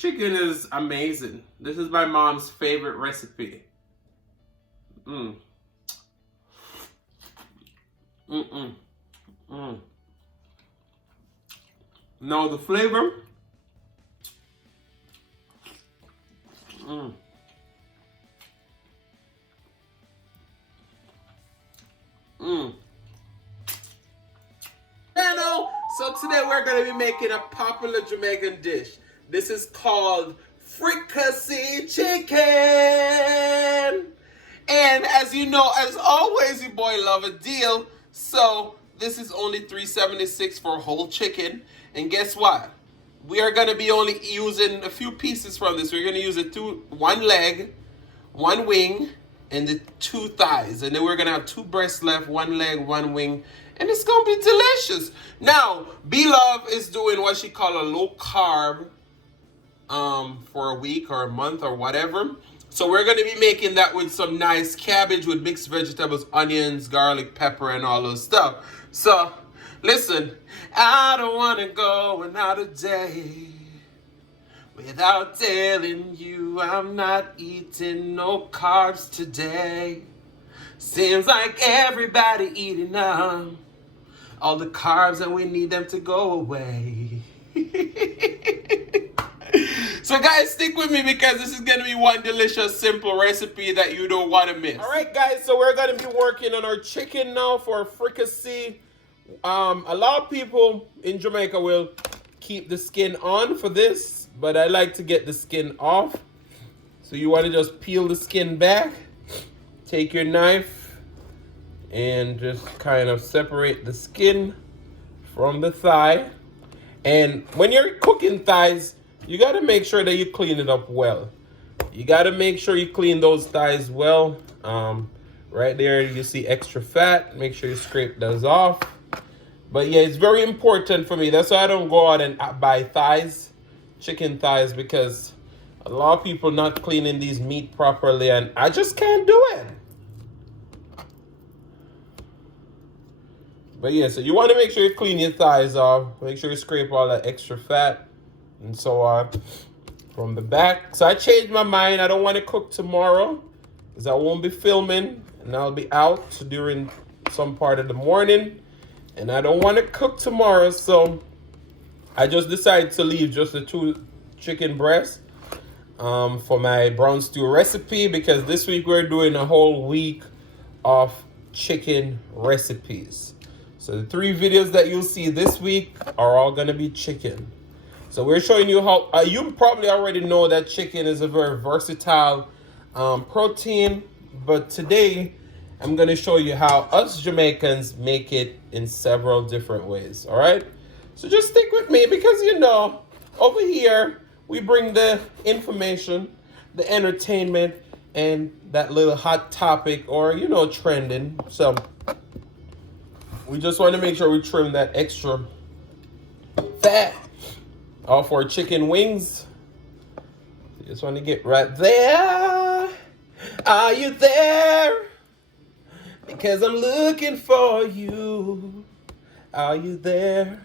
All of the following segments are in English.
chicken is amazing. This is my mom's favorite recipe. Mm. Mm-mm. Mm. Now the flavor. Mm. Mm. So today we're going to be making a popular Jamaican dish. This is called Fricassee chicken. And as you know, as always, your boy love a deal. So this is only $3.76 for a whole chicken. And guess what? We are going to be only using a few pieces from this. We're going to use one leg, one wing, and the 2 thighs. And then we're going to have 2 breasts left, 1 leg, 1 wing. And it's going to be delicious. Now, B-Love is doing what she call a low carb for a week or a month or whatever. So we're going to be making that with some nice cabbage with mixed vegetables, onions, garlic, pepper, and all those stuff. So, listen, I don't want to go another day without telling you I'm not eating no carbs today. Seems like everybody eating all the carbs and we need them to go away. So guys, stick with me because this is going to be one delicious, simple recipe that you don't want to miss. All right, guys, so we're going to be working on our chicken now for fricassee. A lot of people in Jamaica will keep the skin on for this, but I like to get the skin off. So you want to just peel the skin back, take your knife, and just kind of separate the skin from the thigh. And when you're cooking thighs, you got to make sure that you clean it up well. You got to make sure you clean those thighs well. Right there, you see extra fat. Make sure you scrape those off. But yeah, it's very important for me. That's why I don't go out and buy thighs, chicken thighs, because a lot of people not cleaning these meat properly, and I just can't do it. But yeah, so you want to make sure you clean your thighs off. Make sure you scrape all that extra fat and so on from the back. So I changed my mind. I don't want to cook tomorrow because I won't be filming and I'll be out during some part of the morning. And I don't want to cook tomorrow. So I just decided to leave just the 2 chicken breasts for my brown stew recipe, because this week we're doing a whole week of chicken recipes. So the 3 videos that you'll see this week are all going to be chicken. So we're showing you how, you probably already know that chicken is a very versatile protein. But today, I'm going to show you how us Jamaicans make it in several different ways. All right? So just stick with me because, you know, over here, we bring the information, the entertainment, and that little hot topic or, you know, trending. So we just want to make sure we trim that extra fat off our chicken wings. You just want to get right there. Are you there? Because I'm looking for you. Are you there?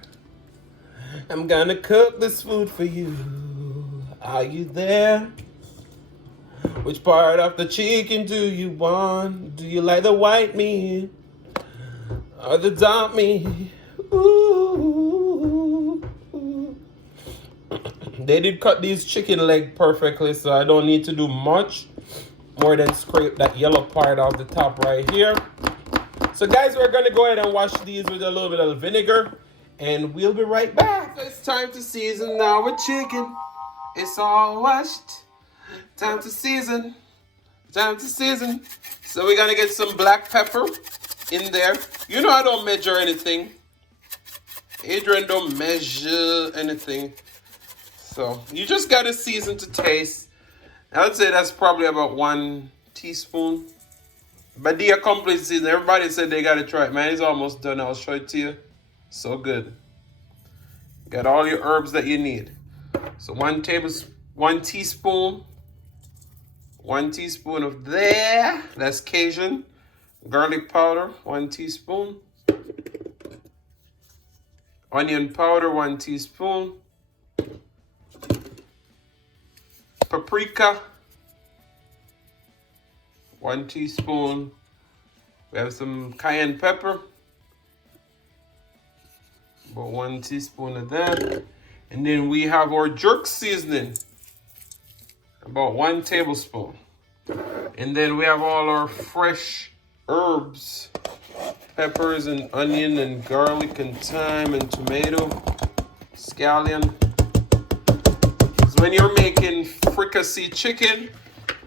I'm gonna cook this food for you. Are you there? Which part of the chicken do you want? Do you like the white meat or the dark meat? Ooh. They did cut these chicken leg perfectly, so I don't need to do much more than scrape that yellow part off the top right here. So guys, we're gonna go ahead and wash these with a little bit of vinegar, and we'll be right back. It's time to season now with chicken. It's all washed. Time to season. Time to season. So we're gonna get some black pepper in there. You know I don't measure anything. Adrian don't measure anything. So you just gotta season to taste. I would say that's probably about 1 teaspoon. But the complete season, everybody said they gotta try it. Man, it's almost done. I'll show it to you. So good. Got all your herbs that you need. So 1 teaspoon. 1 teaspoon of there. That's Cajun. Garlic powder, 1 teaspoon. Onion powder, 1 teaspoon. paprika, 1 teaspoon. We have some cayenne pepper, about 1 teaspoon of that. And then we have our jerk seasoning, about 1 tablespoon. And then we have all our fresh herbs, peppers and onion and garlic and thyme and tomato, scallion. So when you're making fricassee chicken,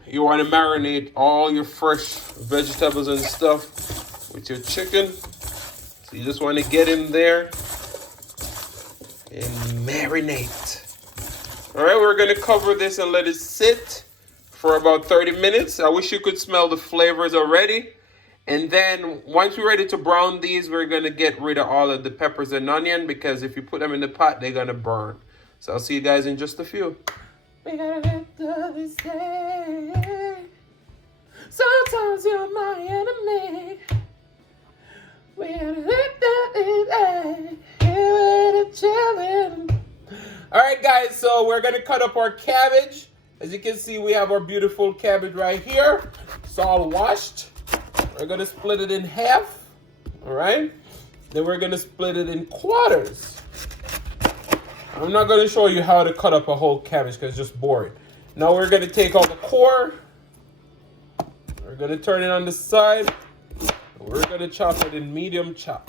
you want to marinate all your fresh vegetables and stuff with your chicken. So you just want to get in there and marinate. All right, we're going to cover this and let it sit for about 30 minutes. I wish you could smell the flavors already. And then once we're ready to brown these, we're going to get rid of all of the peppers and onion, because if you put them in the pot, they're going to burn. So I'll see you guys in just a few. We gotta let the say, sometimes you're my enemy. We gotta let the chillin'. All right, guys, so we're gonna cut up our cabbage. As you can see, we have our beautiful cabbage right here. It's all washed. We're gonna split it in half. All right, then we're gonna split it in quarters. I'm not going to show you how to cut up a whole cabbage because it's just boring. Now we're going to take out the core. We're going to turn it on the side. We're going to chop it in medium chop.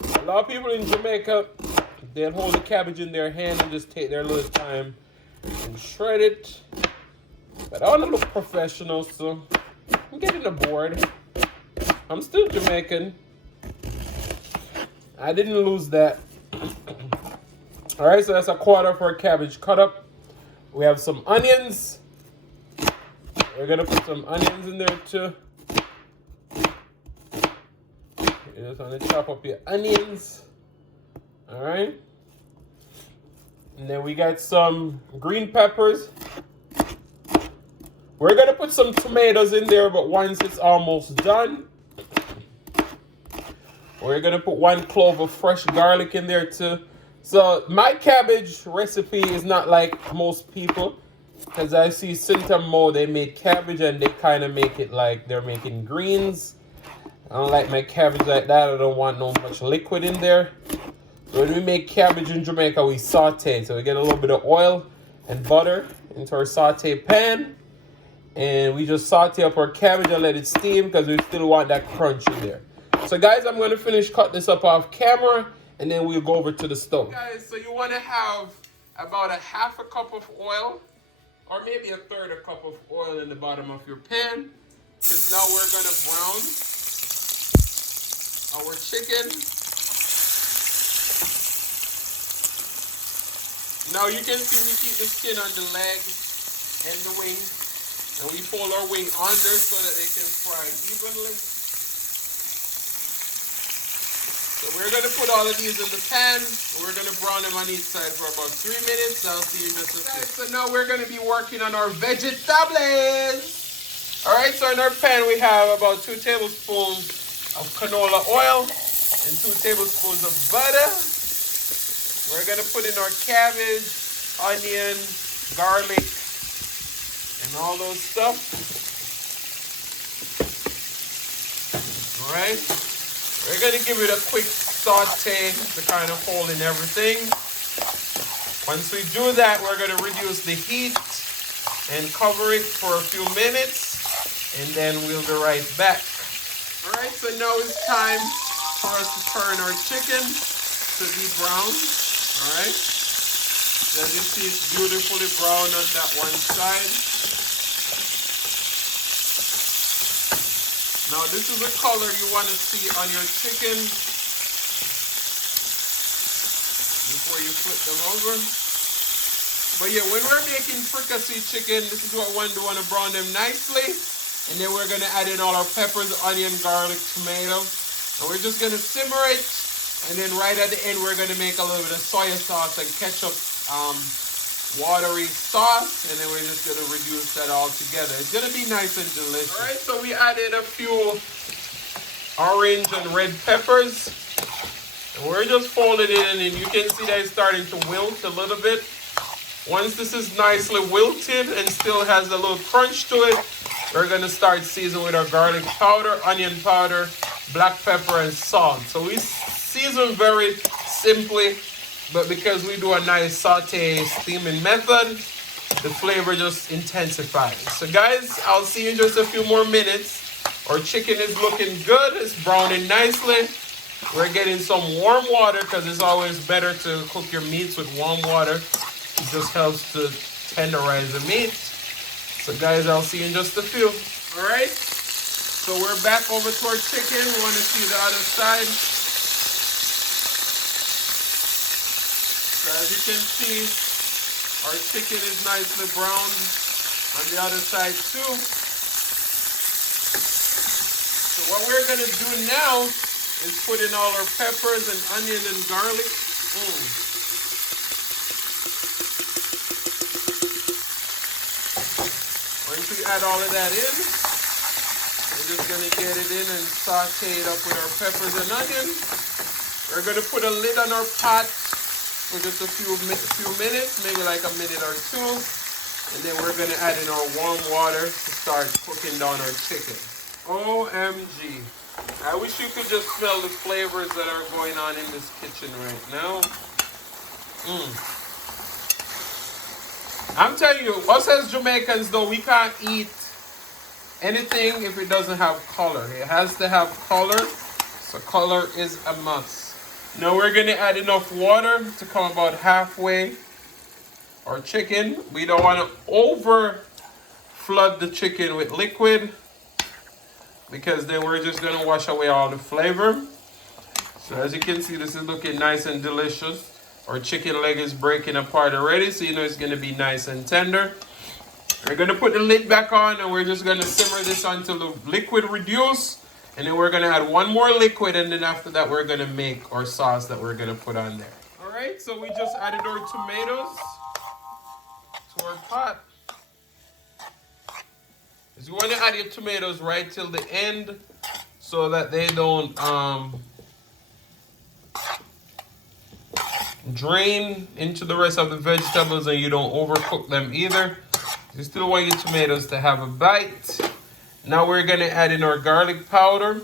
A lot of people in Jamaica, they'll hold the cabbage in their hand and just take their little time and shred it. But I want to look professional, so I'm getting bored. I'm still Jamaican. I didn't lose that. All right, so that's a quarter for a cabbage cut up. We have some onions. We're gonna put some onions in there too. You just want to chop up your onions. All right. And then we got some green peppers. We're gonna put some tomatoes in there, but once it's almost done, we're gonna put 1 clove of fresh garlic in there too. So my cabbage recipe is not like most people, because I see Mo, they made cabbage and they kind of make it like they're making greens. I don't like my cabbage like that. I don't want no much liquid in there. So when we make cabbage in Jamaica, we saute. So we get a little bit of oil and butter into our saute pan. And we just saute up our cabbage and let it steam, because we still want that crunch in there. So guys, I'm going to finish cut this up off camera, and then we'll go over to the stove. Guys, so you want to have about 1/2 cup of oil, or maybe 1/3 cup of oil in the bottom of your pan, because now we're going to brown our chicken. Now you can see we keep the skin on the leg and the wing, and we fold our wing under so that they can fry evenly. So we're going to put all of these in the pan. We're going to brown them on each side for about 3 minutes. I'll see you in just a second. So now we're going to be working on our vegetables. All right, so in our pan we have about 2 tablespoons of canola oil and 2 tablespoons of butter. We're going to put in our cabbage, onion, garlic, and all those stuff. All right. We're going to give it a quick saute to kind of hold in everything. Once we do that, we're going to reduce the heat and cover it for a few minutes, and then we'll be right back. All right, so now it's time for us to turn our chicken to be brown. All right. As you see, it's beautifully brown on that one side. Now this is the color you want to see on your chicken before you flip them over. But yeah, when we're making fricassee chicken, this is what we want to brown them nicely. And then we're going to add in all our peppers, onion, garlic, tomato. And we're just going to simmer it. And then right at the end, we're going to make a little bit of soy sauce and ketchup watery sauce, and then we're just going to reduce that all together. It's going to be nice and delicious. All right, so we added a few orange and red peppers, and we're just folding it in, and you can see that it's starting to wilt a little bit. Once this is nicely wilted and still has a little crunch to it, we're gonna start seasoning with our garlic powder, onion powder, black pepper, and salt. So we season very simply, but because we do a nice saute steaming method, the flavor just intensifies. So guys, I'll see you in just a few more minutes. Our chicken is looking good. It's browning nicely. We're getting some warm water because it's always better to cook your meats with warm water. It just helps to tenderize the meat. So guys, I'll see you in just a few. All right. So we're back over to our chicken. We want to see the other side. So as you can see, our chicken is nicely browned on the other side too. So what we're gonna do now is put in all our peppers and onion and garlic. Once we add all of that in, we're just gonna get it in and saute it up with our peppers and onion. We're gonna put a lid on our pot for just a few minutes, maybe like a minute or two. And then we're gonna add in our warm water to start cooking down our chicken. OMG. I wish you could just smell the flavors that are going on in this kitchen right now. I'm telling you, us as Jamaicans though, we can't eat anything if it doesn't have color. It has to have color, so color is a must. Now we're gonna add enough water to come about halfway our chicken. We don't wanna over flood the chicken with liquid because then we're just gonna wash away all the flavor. So as you can see, this is looking nice and delicious. Our chicken leg is breaking apart already, so you know it's gonna be nice and tender. We're gonna put the lid back on and we're just gonna simmer this until the liquid reduces. And then we're gonna add one more liquid, and then after that we're gonna make our sauce that we're gonna put on there. All right, so we just added our tomatoes to our pot. You want to add your tomatoes right till the end so that they don't drain into the rest of the vegetables and you don't overcook them either. You still want your tomatoes to have a bite. Now we're going to add in our garlic powder.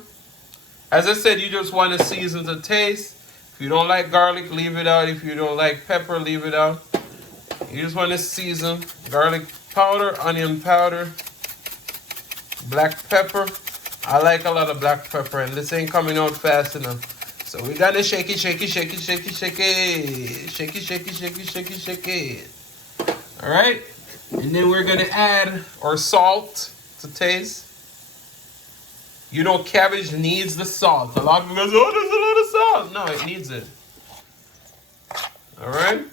As I said, you just want to season to taste. If you don't like garlic, leave it out. If you don't like pepper, leave it out. You just want to season garlic powder, onion powder, black pepper. I like a lot of black pepper, and this ain't coming out fast enough. So we gotta shake it, shake it, shake it, shake it, shake it. Shake it, shake it, shake it, shake it, shake it. Alright? And then we're gonna add our salt to taste. You know, cabbage needs the salt. A lot of people go, oh, there's a lot of salt. No, it needs it. Alright?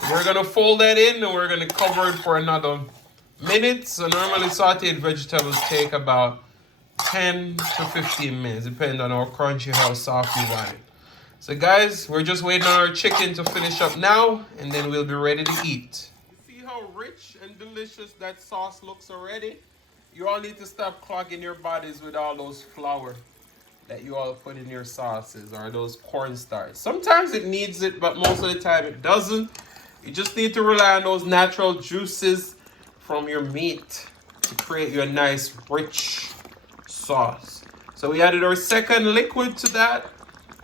So we're gonna fold that in and we're gonna cover it for another minute. So normally sauteed vegetables take about 10 to 15 minutes, depending on how crunchy, how soft you want it. So guys, we're just waiting on our chicken to finish up now, and then we'll be ready to eat. You see how rich and delicious that sauce looks already? You all need to stop clogging your bodies with all those flour that you all put in your sauces or those cornstarch. Sometimes it needs it, but most of the time it doesn't. You just need to rely on those natural juices from your meat to create you a nice rich sauce. So we added our second liquid to that.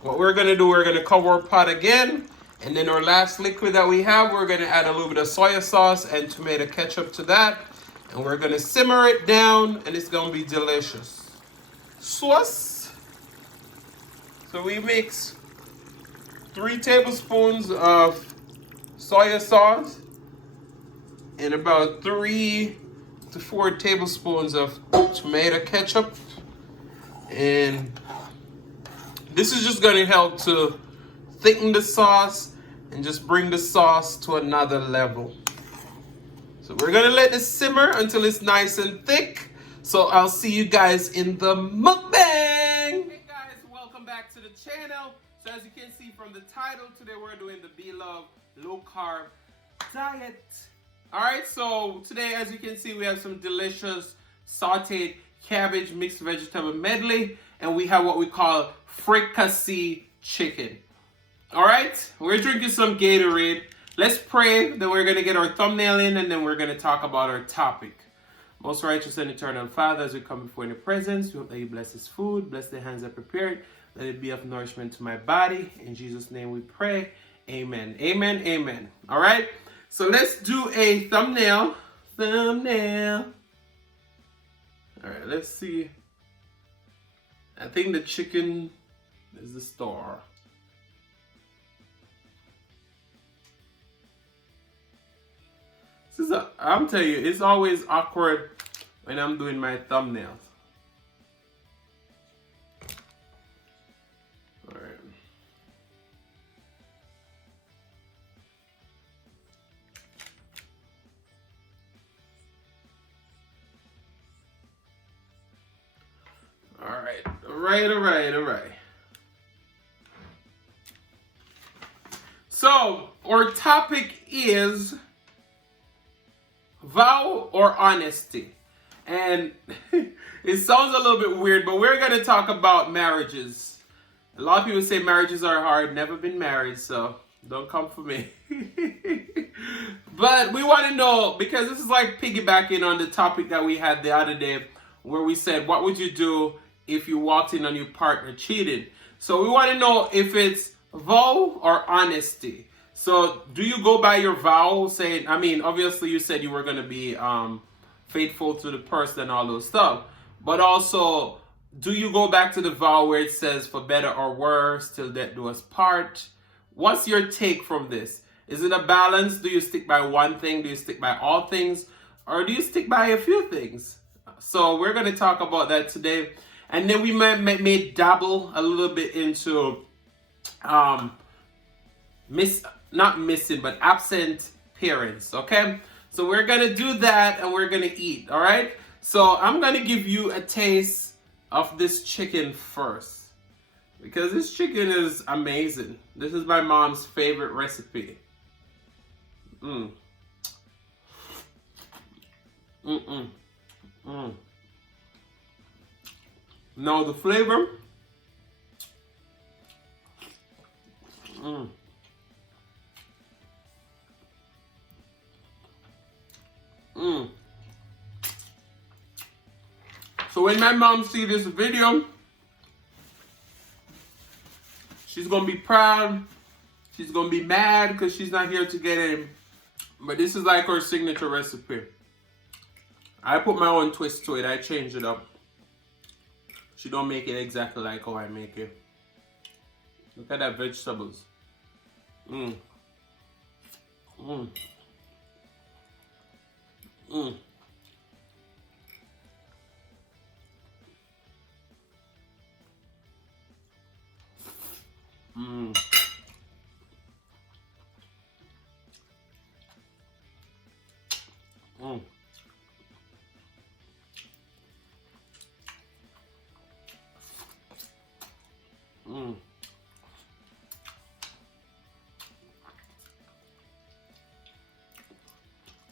What we're gonna do, we're gonna cover our pot again, and then our last liquid that we have, we're gonna add a little bit of soy sauce and tomato ketchup to that, and we're gonna simmer it down, and it's gonna be delicious. Sauce. So we mix 3 tablespoons of soy sauce and about 3 to 4 tablespoons of tomato ketchup. And this is just going to help to thicken the sauce and just bring the sauce to another level. So we're going to let this simmer until it's nice and thick. So I'll see you guys in the mukbang. Hey guys, welcome back to the channel. So as you can see from the title, today we're doing the BLOVE low carb diet. Alright, so today as you can see we have some delicious sauteed cabbage mixed vegetable medley, and we have what we call Fricassee chicken. Alright, we're drinking some Gatorade. let's pray. Then we're going to get our thumbnail in, and then we're going to talk about our topic. Most righteous and eternal Father, as we come before your presence, we hope that you bless this food, bless the hands that prepared, let it be of nourishment to my body. In Jesus' name we pray. Amen. Amen. Amen. All right. So let's do a thumbnail. Thumbnail. All right. Let's see. I think the chicken is the star. I'm telling you, it's always awkward when I'm doing my thumbnails. All right. All right. So, our topic is vow or honesty. And it sounds a little bit weird, but we're going to talk about marriages. A lot of people say marriages are hard, never been married, so don't come for me. But we want to know, because this is like piggybacking on the topic that we had the other day, where we said, what would you do if you walked in on your partner cheated? So we want to know if it's vow or honesty. So do you go by your vow, saying, I mean, obviously you said you were going to be faithful to the person and all those stuff, but also, do you go back to the vow where it says for better or worse, till death do us part? What's your take from this? Is it a balance? Do you stick by one thing? Do you stick by all things? Or do you stick by a few things? So we're going to talk about that today. And then we may dabble a little bit into not missing, but absent parents, okay? So we're going to do that, and we're going to eat, all right? So I'm going to give you a taste of this chicken first, because this chicken is amazing. This is my mom's favorite recipe. Now the flavor. So when my mom see this video, she's gonna be proud. She's gonna be mad because she's not here to get it. But this is like her signature recipe. I put my own twist to it. I change it up. She don't make it exactly like how I make it. Look at that vegetables.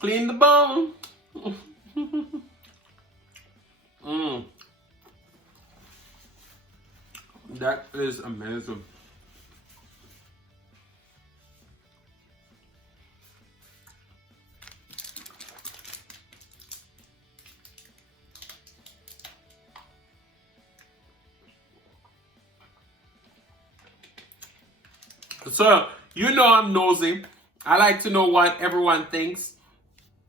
Clean the bone. That is amazing. So, you know I'm nosy. I like to know what everyone thinks.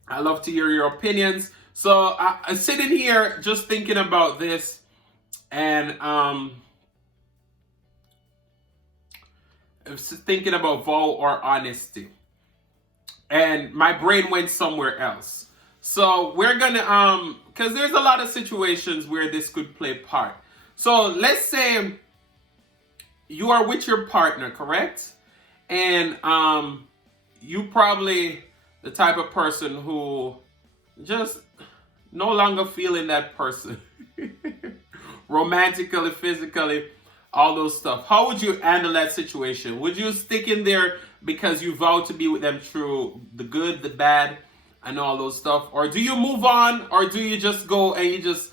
I love to hear your opinions. So, I'm sitting here just thinking about this, and thinking about vow or honesty. And my brain went somewhere else. So, we're gonna, because there's a lot of situations where this could play part. So, let's say you are with your partner, correct? And you probably the type of person who just no longer feeling that person. Romantically, physically, all those stuff. How would you handle that situation? Would you stick in there because you vowed to be with them through the good, the bad, and all those stuff? Or do you move on? Or do you just go and you just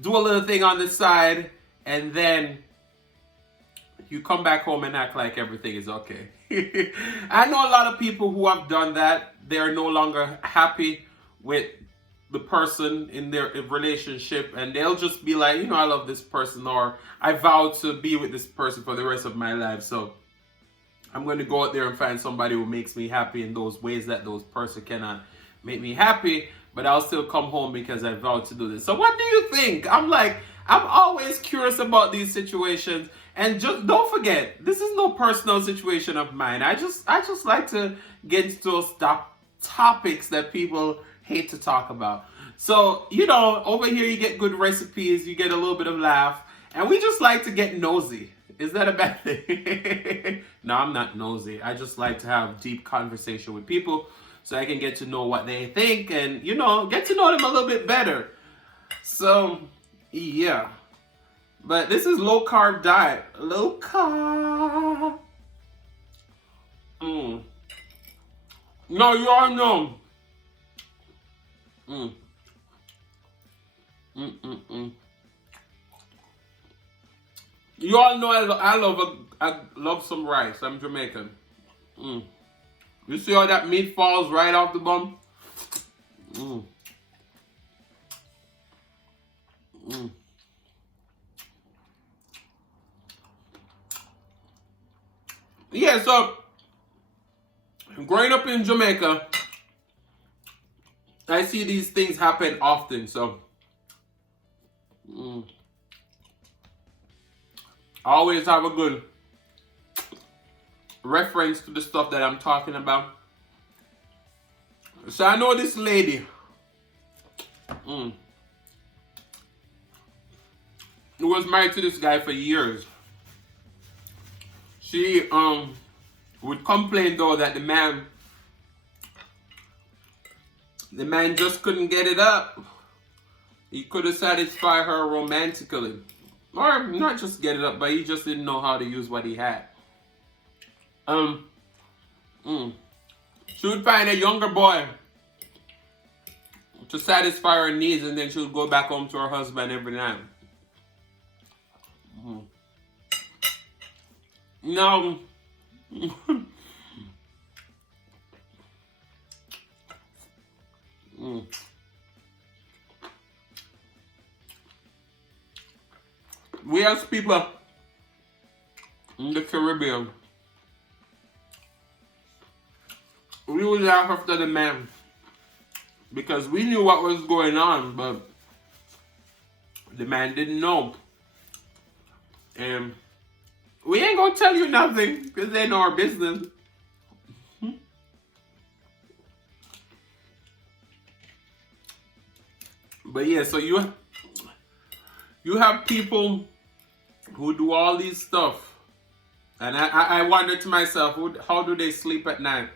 do a little thing on the side and then you come back home and act like everything is okay. I know a lot of people who have done that. They're no longer happy with the person in their relationship, and they'll just be like, you know, I love this person, or I vow to be with this person for the rest of my life, so I'm going to go out there and find somebody who makes me happy in those ways that those person cannot make me happy, but I'll still come home because I vowed to do this. So what do you think? I'm always curious about these situations. And just don't forget, this is no personal situation of mine. I just like to get into those topics that people hate to talk about. So, you know, over here you get good recipes, you get a little bit of laugh, and we just like to get nosy. Is that a bad thing? No, I'm not nosy. I just like to have deep conversation with people so I can get to know what they think and, you know, get to know them a little bit better. So, yeah. But this is low carb diet. Low carb. No, you all know. You all know I love some rice. I'm Jamaican. You see how that meat falls right off the bun? Yeah, so growing up in Jamaica, I see these things happen often. So I always have a good reference to the stuff that I'm talking about. So I know this lady who was married to this guy for years. She would complain though that the man just couldn't get it up. He couldn't satisfy her romantically. Or not just get it up, but he just didn't know how to use what he had. She would find a younger boy to satisfy her needs, and then she would go back home to her husband every night. Now, we as people in the Caribbean, we would laugh after the man because we knew what was going on, but the man didn't know. And we ain't gonna tell you nothing because they know our business. But yeah, so you have people who do all these stuff, and I wonder to myself, how do they sleep at night?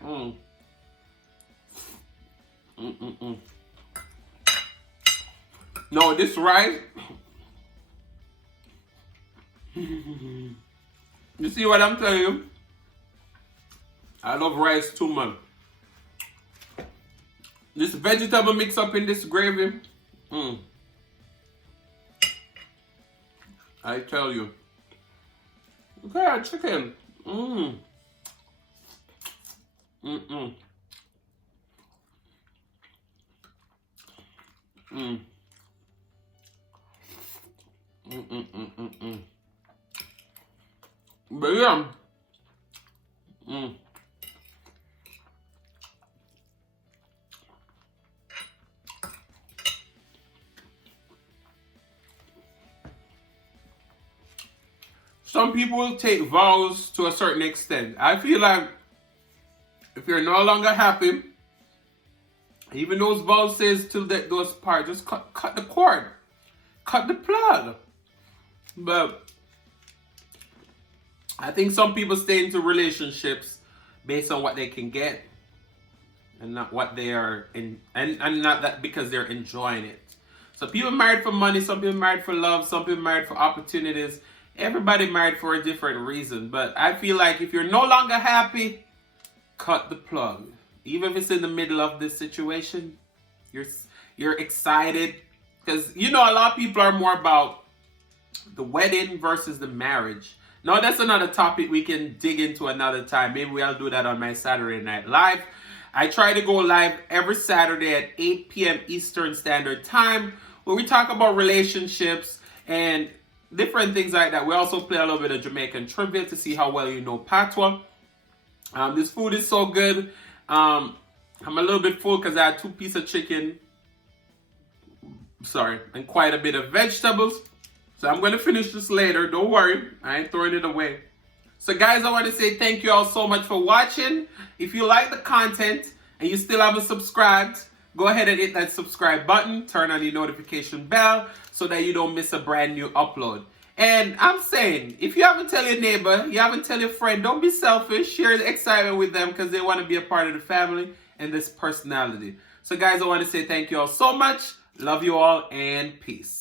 No, this rice. You see what I'm telling you? I love rice too much. This vegetable mix up in this gravy. I tell you. Okay, chicken. But yeah. Some people take vows to a certain extent. I feel like if you're no longer happy, even those vows says till death do us part, just cut the cord. Cut the plug. But I think some people stay into relationships based on what they can get and not what they are in, and not that because they're enjoying it. So people married for money, some people married for love, some people married for opportunities. Everybody married for a different reason. But I feel like if you're no longer happy, cut the plug. Even if it's in the middle of this situation, you're excited. Because, you know, a lot of people are more about the wedding versus the marriage. Now, that's another topic we can dig into another time. Maybe I'll do that on my Saturday Night Live. I try to go live every Saturday at 8 p.m. Eastern Standard Time, where we talk about relationships and different things like that. We also play a little bit of Jamaican trivia to see how well you know patois. This food is so good. I'm a little bit full because I had 2 pieces of chicken. Sorry, and quite a bit of vegetables. So I'm going to finish this later. Don't worry. I ain't throwing it away. So guys, I want to say thank you all so much for watching. If you like the content and you still haven't subscribed, go ahead and hit that subscribe button. Turn on the notification bell so that you don't miss a brand new upload. And I'm saying, if you haven't tell your neighbor, you haven't tell your friend, don't be selfish. Share the excitement with them because they want to be a part of the family and this personality. So guys, I want to say thank you all so much. Love you all and peace.